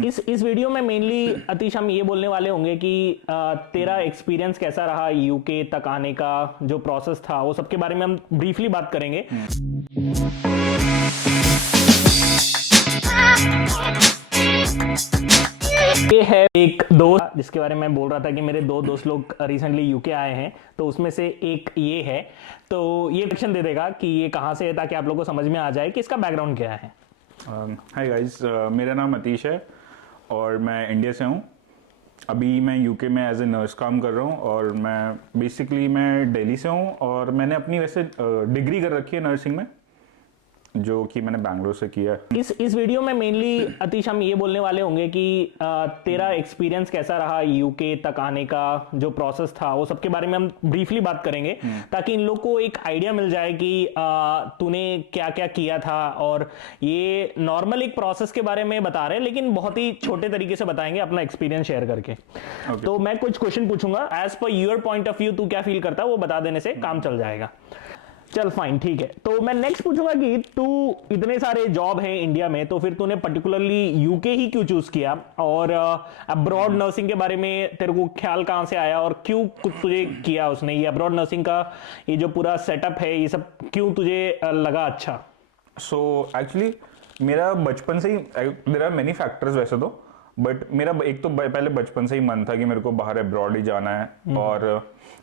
इस वीडियो में मेनली अतीश हम ये बोलने वाले होंगे कि तेरा एक्सपीरियंस कैसा रहा यूके तक आने का, जो प्रोसेस था वो सबके बारे में हम ब्रीफली बात करेंगे। ये है एक दोस्त जिसके बारे में मैं बोल रहा था कि मेरे दो दोस्त लोग रिसेंटली यूके आए हैं, तो उसमें से एक ये है। तो ये क्वेश्चन दे देगा कि ये कहाँ से है, ताकि आप लोगों को समझ में आ जाए कि इसका बैकग्राउंड क्या है। हाय गाइस, मेरा नाम अतीश है और मैं इंडिया से हूँ। अभी मैं यूके में एज ए नर्स काम कर रहा हूँ और मैं दिल्ली से हूँ और मैंने अपनी वैसे डिग्री कर रखी है नर्सिंग में, जो कि मैंने बैंगलोर से किया है। इस वीडियो में मेनली अतीश हम ये बोलने वाले होंगे कि तेरा एक्सपीरियंस कैसा रहा यूके तक आने का, जो प्रोसेस था वो सबके बारे में हम ब्रीफली बात करेंगे, ताकि इन लोग को एक आइडिया मिल जाए कि तूने क्या क्या किया था। और ये नॉर्मल एक प्रोसेस के बारे में बता रहे हैं, लेकिन बहुत ही छोटे तरीके से बताएंगे अपना एक्सपीरियंस शेयर करके। तो मैं कुछ क्वेश्चन पूछूंगा, as per your point of view तू क्या फील करता है वो बता देने से काम चल जाएगा। चल फाइन, ठीक है। तो मैं नेक्स्ट पूछूंगा कि तू, इतने सारे जॉब हैं इंडिया में, तो फिर तूने पर्टिकुलरली यूके ही क्यों चूज किया, और अब्रॉड नर्सिंग के बारे में तेरे को ख्याल कहां से आया और क्यों तुझे किया उसने, ये अब्रॉड नर्सिंग का ये जो पूरा सेटअप है ये सब क्यों तुझे लगा अच्छा। सो एक्चुअली मेरा बचपन से ही, देयर आर मेनी फैक्टर्स वैसे तो, बट मेरा एक तो पहले बचपन से ही मन था कि मेरे को बाहर अब्रॉड ही जाना है। और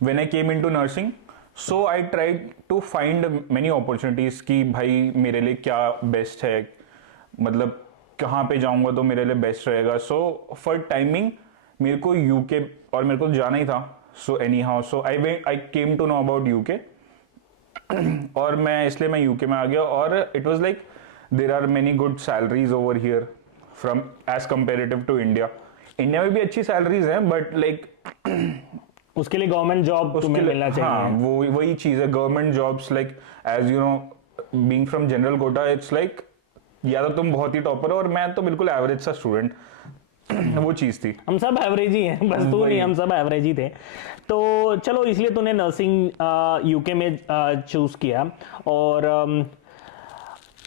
when I came into nursing, so I tried to find many opportunities कि भाई मेरे लिए क्या बेस्ट है, मतलब कहाँ पे जाऊंगा तो मेरे लिए बेस्ट रहेगा। सो फॉर टाइमिंग मेरे को यूके और मेरे को जाना ही था। So anyhow, so I came to know about UK और मैं यूके में आ गया। और it was like there are many good salaries over here from as comparative to India. India में भी अच्छी सैलरीज हैं, बट लाइक उसके लिए गवर्नमेंट जॉब तुम्हें मिलना चाहिए। हाँ, वो वही चीज है, government jobs, like as you know being from general quota, it's like या तो तुम बहुत ही टॉपर हो और मैं तो बिल्कुल एवरेज सा स्टूडेंट। वो चीज थी। हम सब एवरेज ही हैं, बस तू नहीं, हम सब एवरेज ही थे। तो चलो, इसलिए तूने नर्सिंग यूके में चूज किया। और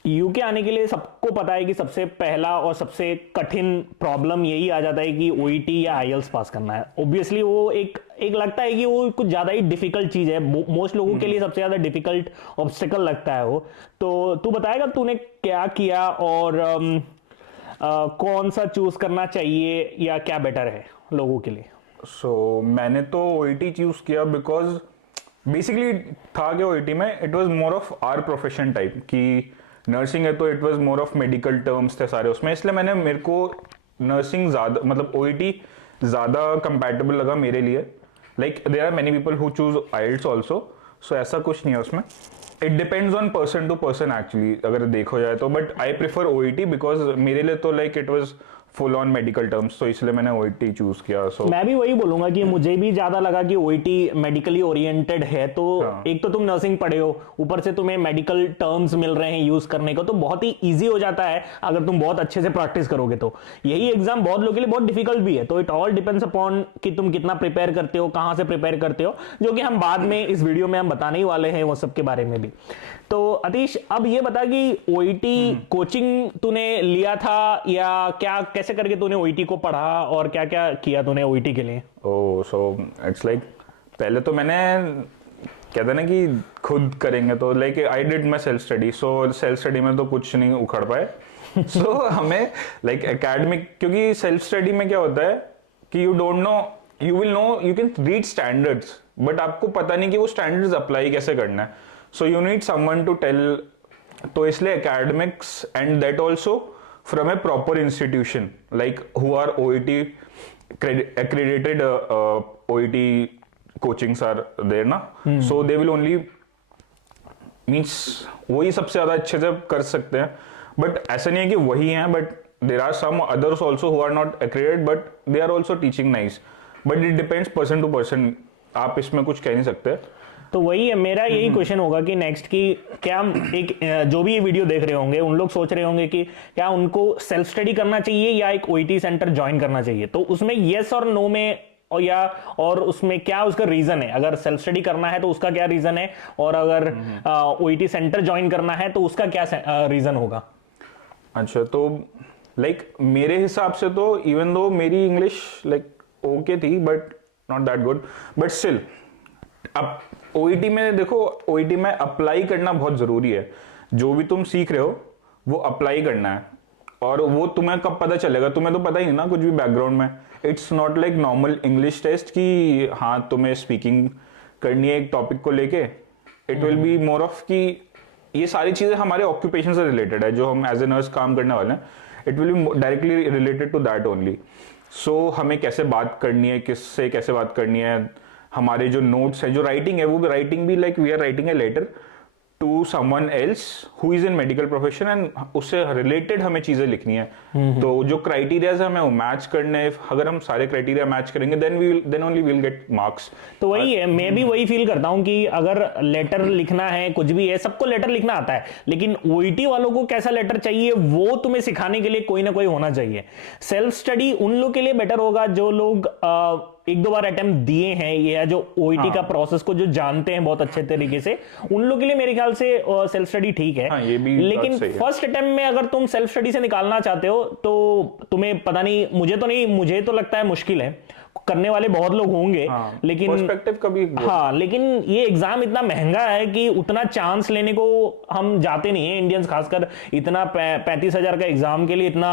यूके आने के लिए सबको पता है कि सबसे पहला और सबसे कठिन प्रॉब्लम यही आ जाता है कि ओईटी या आईएलटीएस पास करना है। ऑब्वियसली वो एक लगता है कि वो कुछ ज्यादा ही डिफिकल्ट चीज है, मोस्ट लोगों के लिए सबसे ज्यादा डिफिकल्ट ऑब्स्टिकल लगता है वो। तो तू बताएगा तूने क्या किया और कौन सा चूज करना चाहिए या क्या बेटर है लोगों के लिए। सो मैंने तो ओईटी चूज किया बिकॉज बेसिकली था कि ओईटी में it was more of our profession type, कि नर्सिंग है तो it was more of medical terms थे सारे उसमें, इसलिए मेरे को नर्सिंग ज्यादा, मतलब ओईटी ज्यादा कंपैटिबल लगा मेरे लिए। Like there are many people who choose IELTS also, so ऐसा कुछ नहीं है उसमें। It depends on person to person actually, अगर देखो जाए तो, but I prefer OET because मेरे लिए तो like it was full on medical terms, तो इसलिए मैंने ओईटी चूज किया। सो मैं भी वही बोलूंगा कि मुझे भी ज्यादा लगा कि ओईटी मेडिकली ओरिएंटेड है। तो एक तो तुम नर्सिंग पढ़े हो, ऊपर से तुम्हें मेडिकल टर्म्स मिल रहे हैं यूज करने को, तो बहुत ही इजी हो जाता है अगर तुम बहुत अच्छे से प्रैक्टिस करोगे। तो यही एग्जाम बहुत लोगों के लिए बहुत डिफिकल्ट भी है। तो इट ऑल डिपेंड्स अपॉन कि तुम कितना प्रिपेयर करते हो, कहां से प्रिपेयर करते हो, जो कि हम बाद में इस वीडियो में हम बताने ही वाले हैं वो सब के बारे में भी। तो अतीश, अब ये बता कि ओईटी कोचिंग तूने लिया था या क्या, कैसे करके तूने ओईटी को पढ़ा और क्या क्या किया तूने ओईटी के लिए। ओह, सो इट्स लाइक पहले तो मैंने कहता ना कि खुद करेंगे, तो like I did my self study. So self study में तो कुछ नहीं उखड़ पाए। सो हमें लाइक एकेडमिक, क्योंकि सेल्फ स्टडी में क्या होता है कि you don't know, you will know, you can read standards, but आपको पता नहीं कि वो स्टैंडर्ड्स अप्लाई कैसे करना है। So you need someone to tell. तो इसलिए academics and that also from a proper institution like who are OET accredited, OET coachings are there na, so they will only means वही सबसे ज्यादा अच्छे से कर सकते हैं। बट ऐसा नहीं है कि वही हैं, but there are some others also who are not accredited but they are also teaching nice, but it depends person to person, आप इसमें कुछ कह नहीं सकते। तो वही है, मेरा यही क्वेश्चन होगा कि नेक्स्ट की क्या, एक जो भी ये वीडियो देख रहे होंगे उन लोग सोच रहे होंगे कि क्या उनको सेल्फ स्टडी करना चाहिए या एक ओईटी सेंटर ज्वाइन करना चाहिए। तो उसमें येस और नो में और उसमें क्या उसका रीजन है। अगर सेल्फ स्टडी करना है तो उसका क्या रीजन है, और अगर ओईटी सेंटर ज्वाइन करना है तो उसका क्या रीजन होगा। अच्छा, तो लाइक मेरे हिसाब से तो इवन दो मेरी इंग्लिश लाइक ओके थी but not that good, but still अब ओईटी में देखो, ओईटी में अप्लाई करना बहुत जरूरी है। जो भी तुम सीख रहे हो वो अप्लाई करना है, और वो तुम्हें कब पता चलेगा, तुम्हें तो पता ही नहीं ना कुछ भी बैकग्राउंड में। It's not like normal English test कि हाँ तुम्हें स्पीकिंग करनी है एक टॉपिक को लेके। It will be more of कि ये सारी चीजें हमारे ऑक्यूपेशन से रिलेटेड है, जो हम एज ए नर्स काम करने वाले हैं। It will be directly related to that only. So हमें कैसे बात करनी है, किससे कैसे बात करनी है, हमारे जो नोट्स है, जो राइटिंग है, वो भी राइटिंग भी like we are writing a letter to someone else who is in medical profession, and उससे रिलेटेड हमें चीजें लिखनी है। तो जो क्राइटेरियाज हमें वो मैच करने, अगर हम सारे क्राइटेरिया मैच करेंगे then only will get marks. तो वही है, मैं भी वही फील करता हूं कि अगर लेटर लिखना है, कुछ भी है, सबको लेटर लिखना आता है, लेकिन ओईटी वालों को कैसा लेटर चाहिए वो तुम्हें सिखाने के लिए कोई ना कोई होना चाहिए। सेल्फ स्टडी उन लोग के लिए बेटर होगा जो लोग एक दो बार अटेम्प्ट दिए हैं, या जो ओईटी का प्रोसेस को जो जानते हैं बहुत अच्छे तरीके से, उन लोग के लिए मेरे ख्याल से सेल्फ स्टडी ठीक है। ये भी लेकिन फर्स्ट अटेम्प्ट में अगर तुम सेल्फ स्टडी से निकालना चाहते हो तो तुम्हें पता नहीं, मुझे तो लगता है मुश्किल है। करने वाले बहुत लोग होंगे, लेकिन पर्सपेक्टिव कभी, लेकिन ये एग्जाम इतना महंगा है कि उतना चांस लेने को हम जाते नहीं है इंडियंस, खासकर इतना 35,000 का एग्जाम के लिए इतना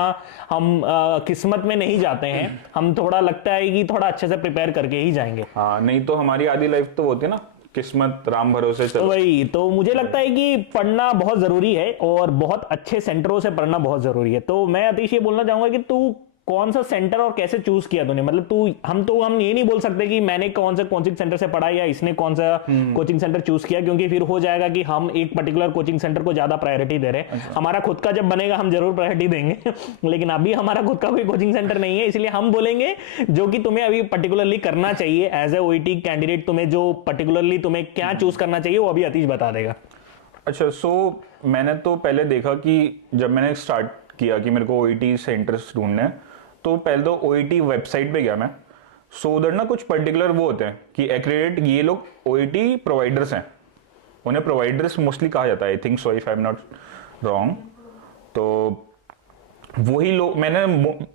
हम किस्मत में नहीं जाते हैं। हम थोड़ा लगता है कि थोड़ा अच्छे से प्रिपेयर करके ही जाएंगे। नहीं तो हमारी आधी लाइफ तो होती है ना किस्मत राम भरोसे चलो। वही तो मुझे लगता है कि पढ़ना बहुत जरूरी है, और बहुत अच्छे सेंटरों से पढ़ना बहुत जरूरी है। तो मैं अतीश ये बोलना चाहूंगा कि तू कौन सा सेंटर और कैसे चूज किया तूने, मतलब हम ये नहीं बोल सकते कि मैंने कौन सा कोचिंग सेंटर से पढ़ा या इसने कौन सा कोचिंग सेंटर चूज किया, क्योंकि फिर हो जाएगा कि हम एक पर्टिकुलर कोचिंग सेंटर को ज्यादा प्रायोरिटी दे रहे हैं। अच्छा। हमारा खुद का जब बनेगा हम जरूर प्रायोरिटी देंगे लेकिन अभी हमारा खुद का कोई कोचिंग सेंटर नहीं है, इसलिए हम बोलेंगे जो कि तुम्हें अभी पर्टिकुलरली करना चाहिए एज ए ओईटी कैंडिडेट। तुम्हें जो पर्टिकुलरली तुम्हें क्या चूज करना चाहिए वो अभी अतीश बता देगा। अच्छा, सो मैंने तो पहले देखा कि जब मैंने स्टार्ट किया कि मेरे को ओईटी सेंटर्स ढूंढने हैं, तो पहले तो ओईटी वेबसाइट पे गया मैं। सो उधर ना कुछ पर्टिकुलर वो होते हैं कि एक्रेडिट ये लोग ओईटी प्रोवाइडर्स हैं, उन्हें प्रोवाइडर्स मोस्टली कहा जाता है, I think so if I am not wrong. तो वही लोग मैंने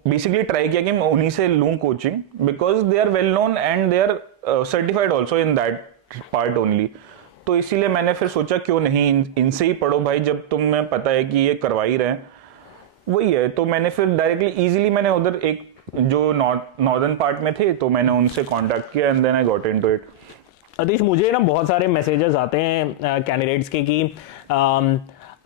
बेसिकली ट्राई किया कि मैं उन्हीं से लूं coaching, because they are well known and they are certified also in that part only. तो इसीलिए मैंने फिर सोचा क्यों नहीं इनसे ही पढ़ो भाई, जब तुम्हें पता है कि ये करवा ही रहे हैं। वही है, तो मैंने फिर डायरेक्टली इजीली मैंने उधर एक जो नॉर्दर्न पार्ट में थे तो मैंने उनसे कांटेक्ट किया and then I got into it. Atish, मुझे ना बहुत सारे मैसेजेस आते हैं कैंडिडेट्स के कि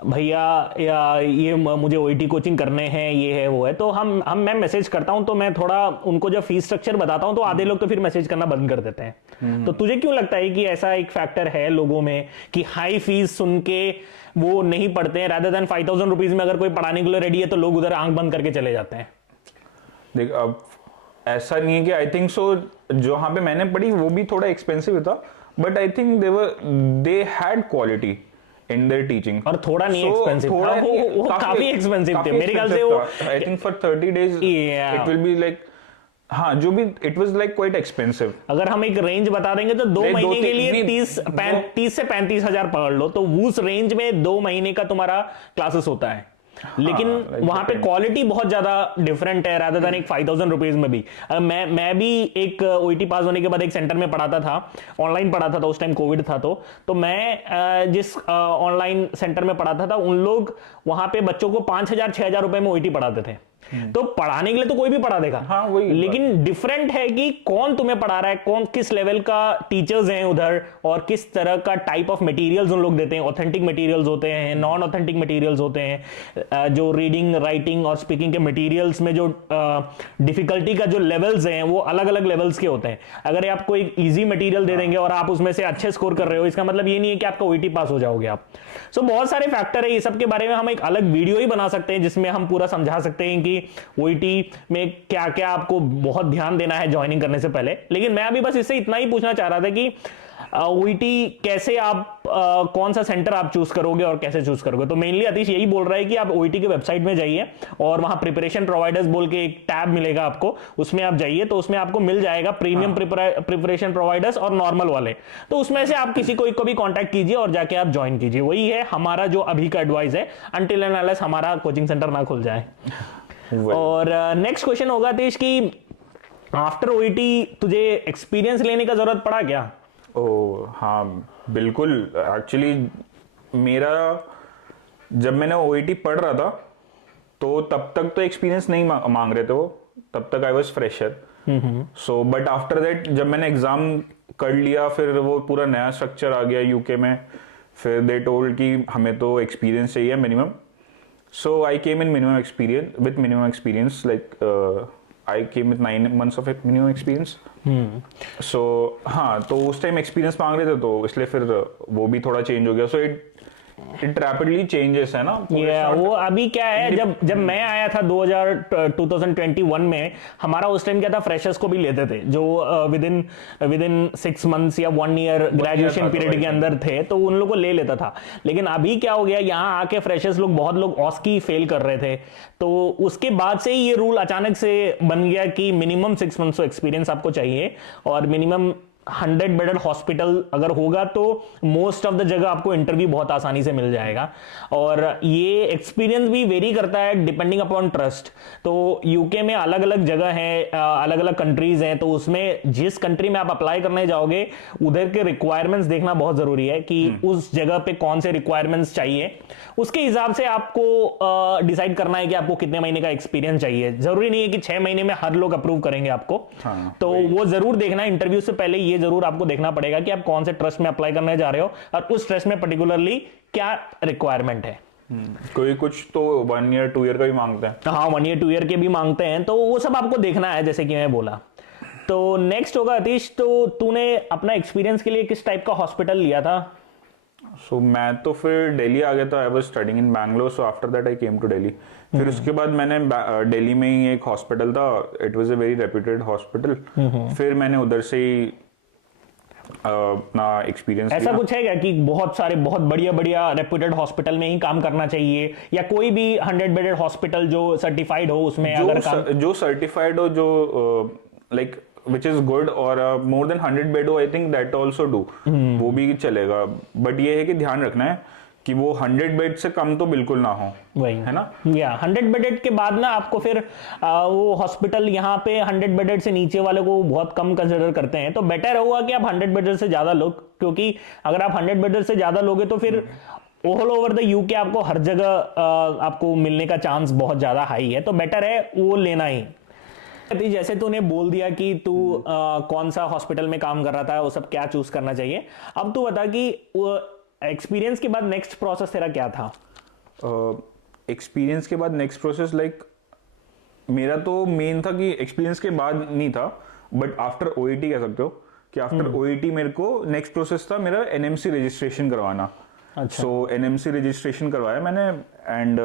भैया या ये मुझे ओईटी कोचिंग करने हैं, ये है वो है। तो मैं मैसेज करता हूं तो मैं थोड़ा उनको जब फीस स्ट्रक्चर बताता हूं तो आधे लोग तो फिर मैसेज करना बंद कर देते हैं। तो तुझे क्यों लगता है कि ऐसा एक फैक्टर है लोगों में कि हाई फीस सुन के वो नहीं पढ़ते हैं, रादर देन 5,000 रुपीज में अगर कोई पढ़ाने के लिए रेडी है तो लोग उधर आंख बंद करके चले जाते हैं? देख, अब ऐसा नहीं है कि आई थिंक सो जहां पे मैंने पढ़ी वो भी थोड़ा एक्सपेंसिव था, but I think they had quality in their teaching. और थोड़ा नहीं एक्सपेंसिव था, वो काफी एक्सपेंसिव थे मेरे ख्याल से। वो I think for 30 days it will be like, हाँ जो भी it was like quite expensive. अगर हम एक रेंज बता देंगे तो 2 महीने के लिए 30 से 35,000 पकड़ लो, तो उस रेंज में 2 महीने का तुम्हारा क्लासेस होता है। लेकिन वहां पे क्वालिटी बहुत ज्यादा डिफरेंट है रादर देन एक 5,000 रुपीज में भी। मैं भी एक ओईटी पास होने के बाद एक सेंटर में पढ़ाता था, ऑनलाइन पढ़ाता था, उस टाइम कोविड था। तो मैं जिस ऑनलाइन सेंटर में पढ़ाता था उन लोग वहां पे बच्चों को 5,000 6,000 रुपए में ओईटी पढ़ाते थे। तो पढ़ाने के लिए तो कोई भी पढ़ा देगा, हाँ, वही लेकिन डिफरेंट है कि कौन तुम्हें पढ़ा रहा है, कौन किस लेवल का टीचर्स हैं उधर, और किस तरह का टाइप ऑफ मटेरियल्स उन लोग देते हैं। ऑथेंटिक मटेरियल्स होते हैं, नॉन ऑथेंटिक मटेरियल्स होते हैं। जो रीडिंग, राइटिंग और स्पीकिंग के मटेरियल्स में जो डिफिकल्टी का जो लेवल्स हैं वो अलग अलग लेवल्स के होते हैं। अगर आपको एक इजी मटेरियल दे देंगे और आप उसमें से अच्छे स्कोर कर रहे हो, इसका मतलब ये नहीं है कि आपका ओईटी पास हो जाओगे आप। सो बहुत सारे फैक्टर है, ये सब के बारे में हम एक अलग वीडियो ही बना सकते हैं जिसमें हम पूरा समझा सकते हैं कि ओईटी में क्या क्या आपको बहुत ध्यान देना है ज्वाइनिंग करने से पहले। लेकिन मैं अभी बस इससे इतना ही पूछना चाह रहा था कि ओईटी कैसे आप कौन सा सेंटर आप चूज करोगे और कैसे चूज करोगे। तो मेनली अतीश यही बोल रहा है कि आप ओईटी के वेबसाइट में जाइए और वहां प्रिपरेशन प्रोवाइडर्स बोल के एक टैब मिलेगा आपको, उसमें आप जाइए तो उसमें आपको मिल जाएगा प्रीमियम प्रिपरेशन प्रोवाइडर्स और नॉर्मल वाले। तो उसमें से आप किसी को भी कॉन्टैक्ट कीजिए और जाके आप ज्वाइन कीजिए। वही है हमारा जो अभी का एडवाइस है, अनटिल एंड अनलेस हमारा कोचिंग सेंटर ना खुल जाए। और नेक्स्ट क्वेश्चन होगा तेज कि आफ्टर ओईटी तुझे एक्सपीरियंस लेने का जरूरत पड़ा क्या? ओ हाँ बिल्कुल। एक्चुअली मेरा जब मैंने ओईटी पढ़ रहा था तो तब तक तो एक्सपीरियंस नहीं मांग रहे थे वो, तब तक I was fresher. So but after that जब मैंने एग्जाम कर लिया, फिर वो पूरा नया स्ट्रक्चर आ गया यूके में, फिर दे टोल्ड कि हमें तो एक्सपीरियंस चाहिए minimum. So I came in minimum experience like I came with 9 months of minimum experience. So हाँ, तो उस टाइम एक्सपीरियंस मांग रहे थे तो इसलिए फिर वो भी थोड़ा चेंज हो गया। सो इट रैपिडली चेंजेस है ना। वो अभी क्या है, जब मैं आया था 2021 में, हमारा उस टाइम क्या था, फ्रेशर्स को भी लेते थे जो विद इन 6 months या 1 year ग्रेजुएशन पीरियड के अंदर थे, तो उन लोगों को ले लेता था। लेकिन अभी क्या हो गया, यहाँ आके फ्रेशर्स लोग, बहुत लोग ऑस्की फेल कर रहे थे, तो उसके बाद से ही ये रूल अचानक से बन गया कि मिनिमम 6 months एक्सपीरियंस आपको चाहिए, और मिनिमम 100 बेडेड हॉस्पिटल अगर होगा तो मोस्ट ऑफ द जगह आपको इंटरव्यू बहुत आसानी से मिल जाएगा। और ये एक्सपीरियंस भी वेरी करता है डिपेंडिंग अपॉन ट्रस्ट। तो यूके में अलग अलग जगह है, अलग अलग कंट्रीज हैं, तो उसमें जिस कंट्री में आप अप्लाई करने जाओगे उधर के रिक्वायरमेंट्स देखना बहुत जरूरी है कि उस जगह पे कौन से रिक्वायरमेंट्स चाहिए, उसके हिसाब से आपको डिसाइड करना है कि आपको कितने महीने का एक्सपीरियंस चाहिए। जरूरी नहीं है कि 6 महीने में हर लोग अप्रूव करेंगे आपको। तो वो जरूर देखना, इंटरव्यू से पहले ये जरूर आपको देखना पड़ेगा कि आप कौन से ट्रस्ट में अप्लाई करने जा रहे हो और उस ट्रस्ट में पर्टिकुलरली क्या रिक्वायरमेंट है। कोई कुछ तो 1 year 2 year का भी मांगते हैं। हाँ, 1 year 2 year के भी मांगते हैं, तो वो सब आपको देखना है, जैसे कि मैं बोला। तो नेक्स्ट होगा अतीश, तो तूने अपना एक्सपीरियंस के लिए किस टाइप का हॉस्पिटल लिया था? सो मैं तो फिर दिल्ली आ गया था। I was studying in Bangalore, so after that I came to Delhi. फिर उसके बाद मैंने दिल्ली में ही एक हॉस्पिटल था, it was a very reputed hospital. फिर मैंने उधर से ही अपना एक्सपीरियंस ऐसा कुछ है क्या कि बहुत सारे बहुत बढ़िया रेप्यूटेड हॉस्पिटल में ही काम करना चाहिए, या कोई भी 100 बेडेड हॉस्पिटल जो सर्टिफाइड हो उसमें अगर काम जो सर्टिफाइड हो, जो लाइक which is good, और more than 100 bed हो, I think that also do, वो भी चलेगा। बट ये है कि ध्यान रखना है कि वो 100 बेड से कम तो बिल्कुल ना हो, वही है ना। या 100 बेडेड के बाद ना आपको फिर वो हॉस्पिटल यहाँ पे 100 बेडेड से नीचे वाले को बहुत कम कंसिडर करते हैं, तो बेटर होगा कि आप 100 बेडेड से ज्यादा लो, क्योंकि अगर आप 100 बेडेड से ज्यादा लोगे तो फिर ऑल ओवर द यूके आपको हर जगह आपको मिलने का चांस बहुत ज्यादा हाई है, तो बेटर है वो लेना ही। जैसे तूने बोल दिया कि तू कौन सा हॉस्पिटल में काम कर रहा था, वो सब क्या चूज करना चाहिए, अब तू बता कि एक्सपीरियंस के बाद नेक्स्ट प्रोसेस तेरा क्या था? एक्सपीरियंस के बाद नेक्स्ट प्रोसेस लाइक मेरा तो मेन था कि एक्सपीरियंस के बाद नहीं था, बट आफ्टर ओईटी कह सकते हो कि आफ्टर ओईटी मेरे को नेक्स्ट प्रोसेस था मेरा एनएमसी रजिस्ट्रेशन करवाना। अच्छा। सो एनएमसी रजिस्ट्रेशन करवाया मैंने, एंड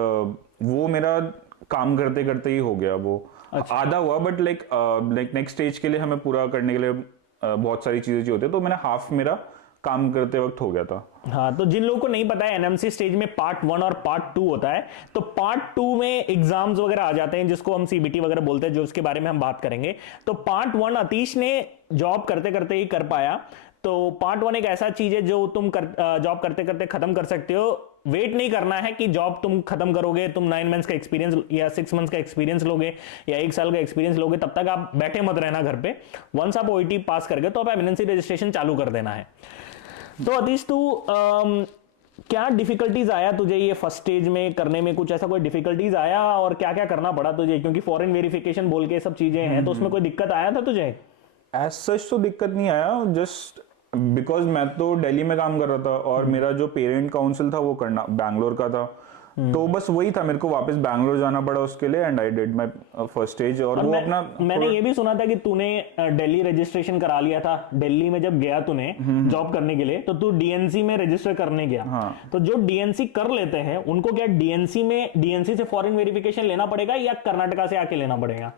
वो मेरा काम करते करते ही हो गया। वो अच्छा। आधा हुआ, बट लाइक नेक्स्ट स्टेज के लिए हमें पूरा करने के लिए बहुत सारी चीजें चाहिए होती है, तो मैंने हाफ मेरा काम करते वक्त हो गया था। हाँ, तो जिन लोगों को नहीं पता है, एनएमसी स्टेज में पार्ट 1 और पार्ट 2 होता है, तो पार्ट 2 में एग्जाम्स वगैरह आ जाते हैं जिसको हम सीबीटी वगैरह बोलते हैं, जो उसके बारे में हम बात करेंगे। तो पार्ट 1 अतीश ने जॉब करते करते ही कर पाया। तो पार्ट 1 एक ऐसा चीज है जो तुम जॉब करते करते खत्म कर सकते हो। वेट नहीं करना है कि जॉब तुम खत्म करोगे, तुम 9 months का एक्सपीरियंस या 6 months का एक्सपीरियंस लोगे या 1 साल का एक्सपीरियंस लोगे, तब तक आप बैठे मत रहना घर पे। वंस आप ओईटी पास कर गए तो आप एमएनसी रजिस्ट्रेशन चालू कर देना है। तो अतीश तू क्या डिफिकल्टीज आया तुझे ये फर्स्ट स्टेज में करने में? कुछ ऐसा कोई डिफिकल्टीज आया और क्या क्या करना पड़ा तुझे, क्योंकि फॉरेन वेरिफिकेशन बोल के सब चीजें हैं, तो उसमें कोई दिक्कत आया था तुझे? एज सच तो दिक्कत नहीं आया, जस्ट बिकॉज मैं तो दिल्ली में काम कर रहा था और मेरा जो पेरेंट काउंसिल था वो करना बैंगलोर का था, तो बस वही था, मेरे को वापस बैंगलोर जाना पड़ा उसके लिए, and I did my first stage. और वो अपना मैंने ये भी सुना था कि तूने दिल्ली रजिस्ट्रेशन करा लिया था। दिल्ली में जब गया तूने जॉब करने के लिए, तो तू डीएनसी में रजिस्टर करने गया। हाँ। तो जो डीएनसी कर लेते हैं उनको क्या डीएनसी से फॉरेन वेरिफिकेशन लेना पड़ेगा या कर्नाटका से आके लेना पड़ेगा?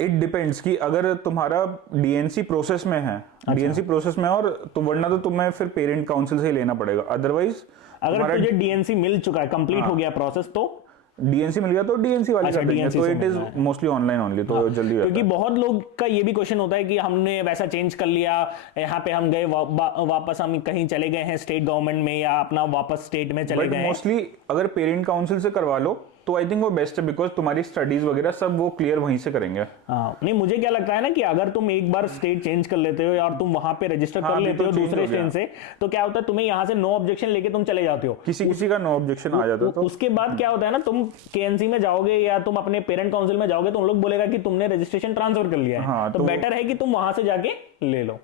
इट डिपेंड्स कि अगर तुम्हारा डीएनसी प्रोसेस में है, डीएनसी प्रोसेस में, और तो वरना तो तुम्हें फिर पेरेंट काउंसिल से ही लेना पड़ेगा। अदरवाइज अगर तुझे डीएनसी मिल चुका है, कंप्लीट हो गया प्रोसेस, तो डीएनसी मिल गया तो डीएनसी वाले अच्छा, कर देंगे। तो it is mostly online only, तो जल्दी हो जाता है। क्योंकि बहुत लोग का ये भी क्वेश्चन होता है कि हमने वैसा चेंज कर लिया, यहाँ पे हम गए वापस हम कहीं चले गए हैं स्टेट गवर्नमेंट में, या अपना वापस स्टेट में चले गए। मोस्टली अगर पेरेंट काउंसिल से करवा लो तो आई थिंक वो बेस्ट है, बिकॉज तुम्हारी स्टडीज वगैरह सब वो क्लियर वहीं से करेंगे। हाँ, नहीं मुझे क्या लगता है ना कि अगर तुम एक बार स्टेट चेंज कर लेते हो और तुम वहां पे रजिस्टर कर लेते हो दूसरे स्टेट से, तो क्या होता है तुम्हें यहाँ से नो ऑब्जेक्शन लेके तुम चले जाते हो, किसी का नो ऑब्जेक्शन आ जाता है। तो उसके बाद क्या होता है ना, तुम केएनसी में जाओगे या तुम अपने पेरेंट काउंसिल में जाओगे तो उन लोग बोलेगा कि तुमने रजिस्ट्रेशन ट्रांसफर कर लिया है। हाँ, तो बेटर है कि तुम वहां से जाके ले लो।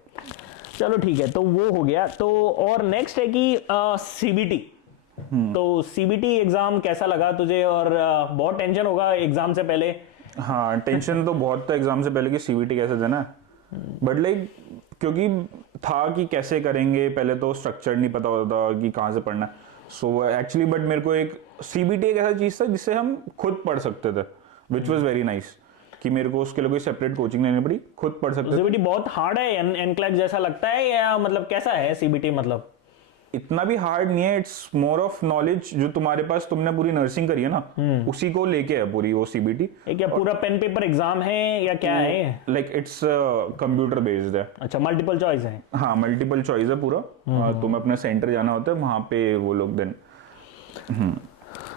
चलो ठीक है, तो वो हो गया। तो और नेक्स्ट है कि सीबीटी। तो सीबीटी एग्जाम कैसा लगा तुझे? और बहुत टेंशन होगा एग्जाम से पहले। हाँ, टेंशन तो बहुत था एग्जाम से पहले कि सीबीटी कैसे देना है, बट लाइक क्योंकि था कि कैसे करेंगे, पहले तो स्ट्रक्चर नहीं पता होता कि कहाँ से पढ़ना है। सो एक्चुअली बट मेरे को एक सीबीटी एक ऐसा चीज था जिससे हम खुद पढ़ सकते थे, विच वॉज वेरी नाइस, कि मेरे को उसके लिए कोई सेपरेट कोचिंग लेनी पड़ी, खुद पढ़ सकते थे। सीबीटी बहुत हार्ड है, एनक्लेक्स जैसा लगता है या मतलब कैसा है सीबीटी? मतलब इतना भी हार्ड नहीं है, इट्स मोर ऑफ नॉलेज। जो तुम्हारे पास, तुमने पूरी नर्सिंग करी है ना, उसी को लेके है पूरी वो सीबीटी। क्या पूरा पेन पेपर एग्जाम है या क्या है? लाइक इट्स कंप्यूटर बेस्ड है। अच्छा, मल्टीपल चॉइस है? हाँ, मल्टीपल चॉइस है पूरा। तुम्हें अपने सेंटर जाना होता है, वहां पे वो लोग देन।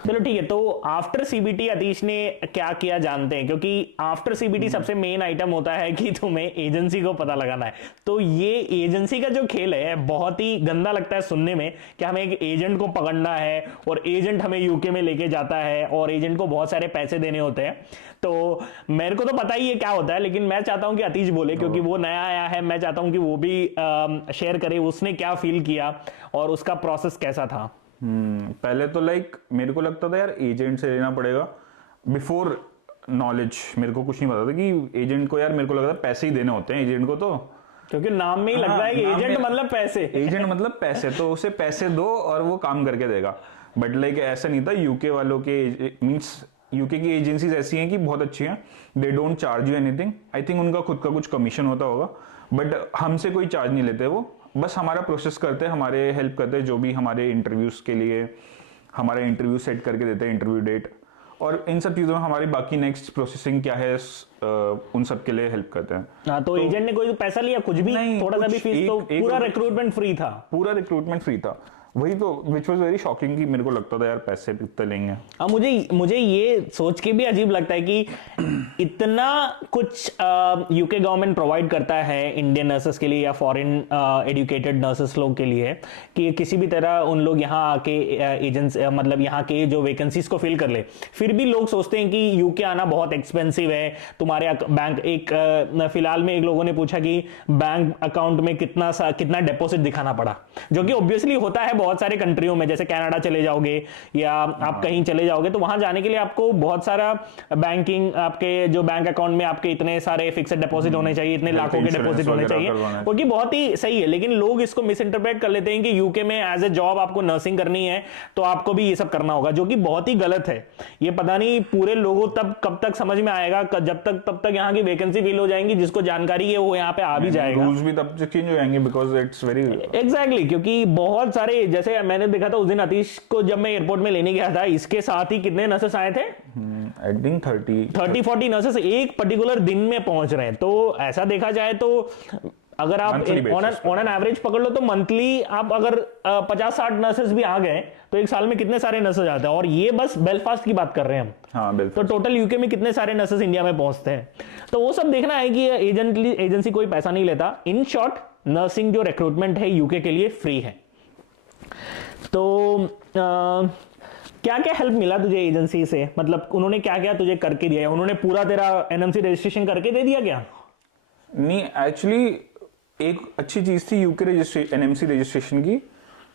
चलो ठीक है, तो आफ्टर सीबीटी अतीश ने क्या किया जानते हैं, क्योंकि आफ्टर सीबीटी सबसे मेन आइटम होता है कि तुम्हें एजेंसी को पता लगाना है। तो ये एजेंसी का जो खेल है बहुत ही गंदा लगता है सुनने में कि हमें एक एजेंट को पकड़ना है और एजेंट हमें यूके में लेके जाता है और एजेंट को बहुत सारे पैसे देने होते हैं। तो मेरे को तो पता ही है क्या होता है, लेकिन मैं चाहता हूं कि अतीश बोले, क्योंकि वो नया आया है। मैं चाहता हूं कि वो भी शेयर करे उसने क्या फील किया और उसका प्रोसेस कैसा था। पहले तो लाइक मेरे को लगता था यार एजेंट से लेना पड़ेगा। बिफोर नॉलेज मेरे को कुछ नहीं पता था कि एजेंट को, यार मेरे को लगता था पैसे ही देने होते हैं एजेंट को, तो क्योंकि नाम में ही लगता है कि एजेंट मतलब पैसे। एजेंट मतलब पैसे, तो उसे पैसे दो और वो काम करके देगा। बट लाइक ऐसा नहीं था। यूके वालों के मींस यूके की एजेंसीज ऐसी हैं कि बहुत अच्छी हैं, they don't charge you anything. I think उनका खुद का कुछ कमीशन होता होगा, बट हमसे कोई चार्ज नहीं लेते वो, बस हमारा प्रोसेस करते हैं, हमारे हेल्प करते हैं, जो भी हमारे इंटरव्यूज के लिए हमारा इंटरव्यू सेट करके देते हैं, इंटरव्यू डेट, और इन सब चीज़ों में हमारी बाकी नेक्स्ट प्रोसेसिंग क्या है उन सब के लिए हेल्प करते हैं। हाँ, तो एजेंट ने कोई पैसा लिया कुछ भी? नहीं, थोड़ा सा भी फीस? तो पूरा रिक्रूटमेंट फ्री था? पूरा रिक्रूटमेंट फ्री था। वही तो विच वॉज वेरी शॉकिंग कि मेरे को लगता था यार पैसे कितने लेंगे। अब मुझे ये सोच के भी अजीब लगता है कि इतना कुछ यूके गवर्नमेंट प्रोवाइड करता है इंडियन नर्सेस के लिए या फॉरेन एजुकेटेड नर्सेस लोग के लिए कि किसी भी तरह उन लोग यहाँ आके एजेंट्स मतलब यहाँ के जो वैकेंसीज को फिल कर ले। फिर भी लोग सोचते हैं कि यूके आना बहुत एक्सपेंसिव है। तुम्हारे बैंक फिलहाल में एक लोगों ने पूछा कि बैंक अकाउंट में कितना डिपॉजिट दिखाना पड़ा, जो कि ऑब्वियसली होता है बहुत सारे कंट्रियों में। जैसे कनाडा चले जाओगे या आप कहीं चले जाओगे तो वहां जाने के लिए आपको बहुत सारा बैंकिंग, आपके जो बैंक अकाउंट में आपके इतने सारे फिक्स्ड डिपॉजिट होने चाहिए, इतने लाखों के डिपॉजिट होने चाहिए, वो कि बहुत ही सही है। लेकिन लोग इसको मिस इंटरप्रेट कर लेते हैं कि यूके में एज ए जॉब आपको नर्सिंग करनी है तो आपको भी ये सब करना होगा, जो कि बहुत ही गलत है। ये पता नहीं पूरे लोगों तब कब तक समझ में आएगा, जब तक तब तक यहाँ की वैकेंसी फिल हो जाएंगी। जिसको जानकारी है वो यहाँ पे आ भी जाएगा। रूल्स भी तब तक चेंज हो जाएंगे बिकॉज़ इट्स वेरी एग्जैक्टली, क्योंकि बहुत सारे, जैसे मैंने देखा था उस दिन अतीश को जब मैं एयरपोर्ट में लेने गया था, इसके साथ ही कितने नर्सेस आए थे? आई थिंक 30-40 नर्सेस एक पर्टिकुलर दिन में पहुंच रहे हैं। तो ऐसा देखा जाए तो अगर आप ऑन एन एवरेज पकड़ लो तो मंथली आप अगर 50-60 नर्सेस भी आ गए तो एक साल में कितने सारे नर्सेस आते हैं। और ये बस बेलफास्ट की बात कर रहे हैं हम। हाँ, तो टोटल यूके में कितने सारे नर्सेस इंडिया में पहुंचते हैं, तो वो सब देखना है कि एजेंसी कोई पैसा नहीं लेता। इन शॉर्ट, नर्सिंग जो रिक्रूटमेंट है यूके के लिए फ्री है। तो क्या क्या हेल्प मिला तुझे एजेंसी से? मतलब उन्होंने क्या क्या तुझे करके दिया? उन्होंने पूरा तेरा एनएमसी रजिस्ट्रेशन करके दे दिया क्या? नहीं, एक्चुअली एक अच्छी चीज थी यूके एनएमसी रजिस्ट्रेशन की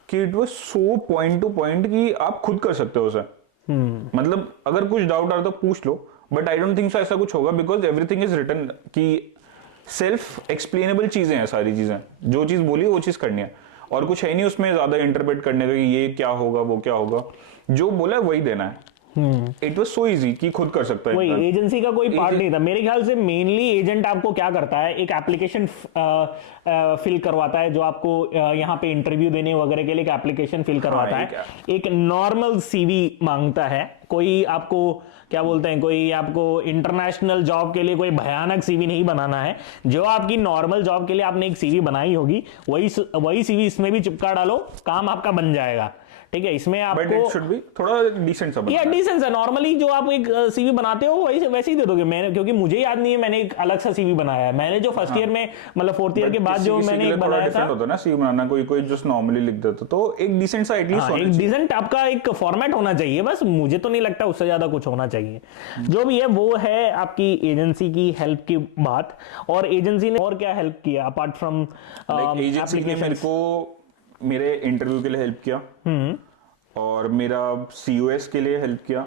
कि it was so point two point कि आप खुद कर सकते हो उसे। मतलब अगर कुछ डाउट आ रहा तो पूछ लो, but I don't think so ऐसा कुछ होगा बिकॉज एवरीथिंग इज रिटन कि सेल्फ एक्सप्लेनेबल चीजें हैं, सारी चीजें जो चीज बोली वो चीज करनी है, और कुछ है नहीं उसमें ज्यादा इंटरप्रेट करने का कि ये क्या होगा वो क्या होगा, जो बोला है वही देना है। इट वाज सो इजी कि खुद कर सकता है। वही एजेंसी का कोई पार्ट नहीं था मेरे ख्याल से। मेनली एजेंट आपको क्या करता है, एक एप्लीकेशन फिल करवाता है, जो आपको यहाँ पे इंटरव्यू देने वगैरह के लिए एक एप्लीकेशन फिल करवाता है। एक नॉर्मल सीवी मांगता है, कोई आपको क्या बोलते हैं, कोई आपको इंटरनेशनल जॉब के लिए कोई भयानक सीवी नहीं बनाना है। जो आपकी नॉर्मल जॉब के लिए आपने एक सीवी बनाई होगी वही सीवी इसमें भी चिपका डालो, काम आपका बन जाएगा। ठीक है, इसमें बट इट आपको शुड बी थोड़ा डिसेंट सा ये बनना है। डिसेंस है। नॉर्मली जो आप एक सीवी बनाते हो वैसे वैसे ही दे दोगे। मैंने, क्योंकि मुझे याद नहीं है मैंने एक अलग सा सीवी बनाया है। मैंने जो फर्स्ट ईयर में मतलब फोर्थ ईयर के बाद जो मैंने एक बनाया था, होता है ना सी बनाना, कोई कोई जस्ट नॉर्मली लिख देता, तो एक डिसेंट सा एटलीस्ट हाँ, एक डिसेंट आपका एक फॉर्मेट होना चाहिए बस। मुझे तो नहीं लगता उससे ज्यादा कुछ होना चाहिए। जो भी है वो है आपकी एजेंसी की हेल्प की बात। और एजेंसी ने और क्या हेल्प किया अपार्ट फ्रॉम एजेंसी ने मेरे को मेरे इंटरव्यू के लिए हेल्प किया और मेरा COS के लिए हेल्प किया